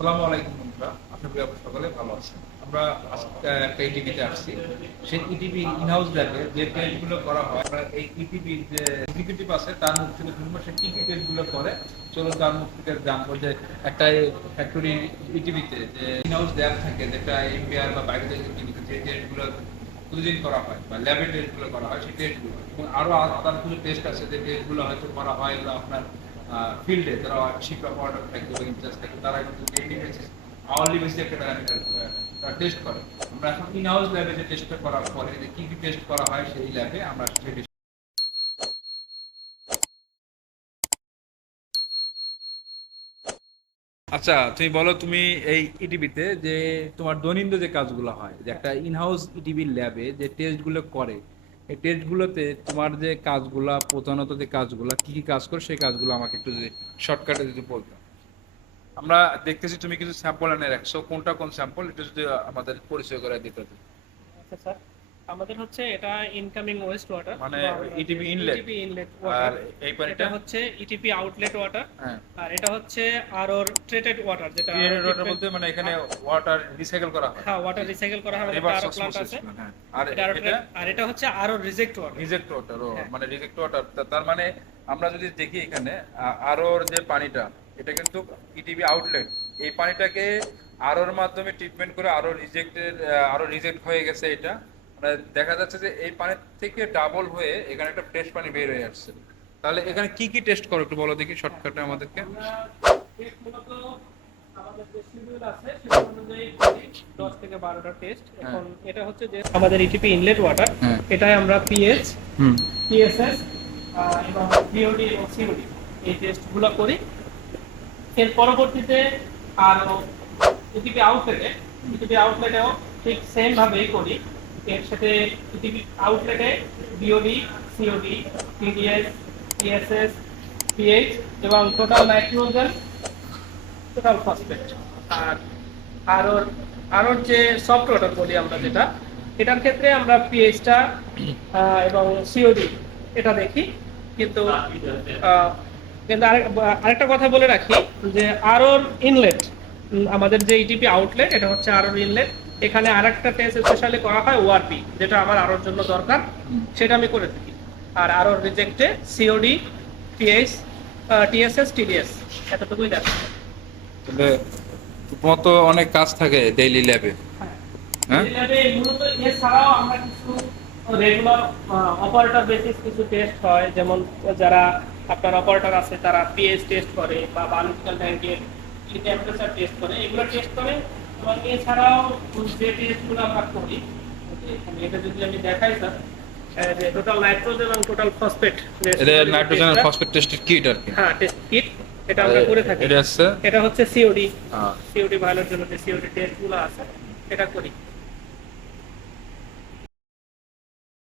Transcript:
আসসালামু আলাইকুম বন্ধুরা। আশা করি আপনারা সকলে ভালো আছেন। আমরা আজকে একটা ইটিভিতে আসছি। সেই ইটিভি ইনহাউস ল্যাবে যে টেস্টগুলো করা হয়, আমরা এই ইটিভি যে এক্সিকিউটিভ আছে, তার মুখ থেকে শুনব, সে কি কি টেস্টগুলো করে। চলো তার মুখ থেকে জানব যে একটা ফ্যাক্টরি ইটিভিতে যে ইনহাউস ল্যাব থাকে, যেটা এমবিআর বা বাইরে থেকে যে টেস্টগুলো প্রতিদিন করা হয় বা ল্যাবে টেস্টগুলো করা হয়, সেই টেস্টগুলো এবং আরও আলাদা কিছু টেস্ট আছে, যে টেস্টগুলো হয়তো করা হয় হলো আপনার ফিল্ডে যারা শিক্ষক অর্ডার থাকে বা ইনচার্জ থাকে, তারা কিন্তু ডেইলি আওয়ারলি বেসিসে একটা টেস্ট করে। আমরা এখন ইন হাউস ল্যাবে যে টেস্টটা করার পরে যে কি কি টেস্ট করা হয় সেই ল্যাবে আমরা সেই আচ্ছা তুমি বলো তুমি এই ইটিভিতে যে তোমার দৈনন্দিন যে কাজগুলো হয়, যে একটা ইনহাউস ইটিভি ল্যাবে যে টেস্টগুলো করে এই টেস্টগুলোতে তোমার যে কাজগুলো, প্রধানত যে কাজগুলো, কি কি কাজ করে সেই কাজগুলো আমাকে একটু যদি শর্টকাটে যদি বলতো। আমরা দেখতেছি তুমি কিছু স্যাম্পল এনে রাখছো। কোনটা কোন স্যাম্পল একটু যদি আমাদের পরিচয় করে দিতে স্যার আমাদের হচ্ছে এটা ইনকামিং ওয়েস্ট ওয়াটার মানে ETP inlet। ইটিপি ইনলেট আর ওয়াটার এই পানিটা? এটা হচ্ছে ইটিপি আউটলেট ওয়াটার আর এটা হচ্ছে আরওর ট্রিটেড ওয়াটার যেটা Clear water বলতে মানে এখানে ওয়াটার রিসাইকেল করা হয়। হ্যাঁ ওয়াটার রিসাইকেল করা হয় আরও প্লান্ট osmosis, আছে। হ্যাঁ। আর এটা আর এটা হচ্ছে RO reject water reject water ও। মানে রিজেক্ট ওয়াটার তার মানে আমরা যদি দেখি এখানে আ- আরোর যে পানিটা এটা কিন্তু ইটিপি আউটলেট এই পানিটাকে আর আরোর মাধ্যমে ট্রিটমেন্ট করে আরও রিজেক্টেড আরও রিজেক্ট হয়ে গেছে এটা। মানে দেখা যাচ্ছে যে এই পানি থেকে ডাবল হয়ে এখানে একটা ফ্রেশ পানি বের হয়ে আসছে। তাহলে এখানে কি কি টেস্ট করো একটু বলো দেখি শর্টকাটে আমাদেরকে। আমাদের যে শিডিউল আছে সেটা অনুযায়ী করি 10 থেকে 12টা টেস্ট হচ্ছে ইটিপি ইনলেট ওয়াটার। এটাই আমরা পিএইচ পিএসএস এবং বিওডি এবং সিওডি এই টেস্টগুলো করি। এর পরবর্তীতে আরও ইটিপি আউটলেটে ইটিপি আউটলেটেও ঠিক সেম ভাবেই করি। এর সাথে আউটলেটে BOD COD TDS PSS pH এবং টোটাল নাইট্রোজেন টোটাল ফসফেট আর আরোর আরোর যে সফট বলি আমরা যেটা, এটার ক্ষেত্রে আমরা পিএইচটা এবং সিওডি এটা দেখি, কিন্তু কিন্তু আরেক- আরেকটা কথা বলে রাখি যে আরোর ইনলেট আমাদের যে ইটিপি আউটলেট এটা হচ্ছে আরোর ইনলেট এখানে আরেকটা টেস্ট স্পেশালি করা হয় ওআরপি যেটা আমার আরোর জন্য দরকার সেটা আমি করে থাকি। আর আরোর রিজেক্টে সিওডি পিএইচ টিএসএস টিডিএস এতটুকুই দেখা তাহলে তোমার তো অনেক কাজ থাকে ডেইলি ল্যাবে হ্যাঁ? ল্যাবে মূলত এছাড়াও আমরা কিছু রেগুলার অপারেটর বেসিস কিছু টেস্ট হয় যেমন যারা আপনার অপারেটর আছে তারা পিএইচ টেস্ট করে বা বায়োলজিক্যাল টেম্পারেচার টেস্ট করে এগুলো টেস্ট করে। এবং এছাড়াও যে টেস্টগুলো আমরা করি এটা যদি আমি দেখাই স্যার টোটাল নাইট্রোজেন এবং টোটাল ফসফেট এটা নাইট্রোজেন ফসফেট কিট আর কি। হ্যাঁ টেস্ট কিট এটা আমরা করে থাকি। এটা হচ্ছে সিওডি সিওডি ভালোর জন্য যে সিওডি টেস্টগুলো আছে। এটা করি।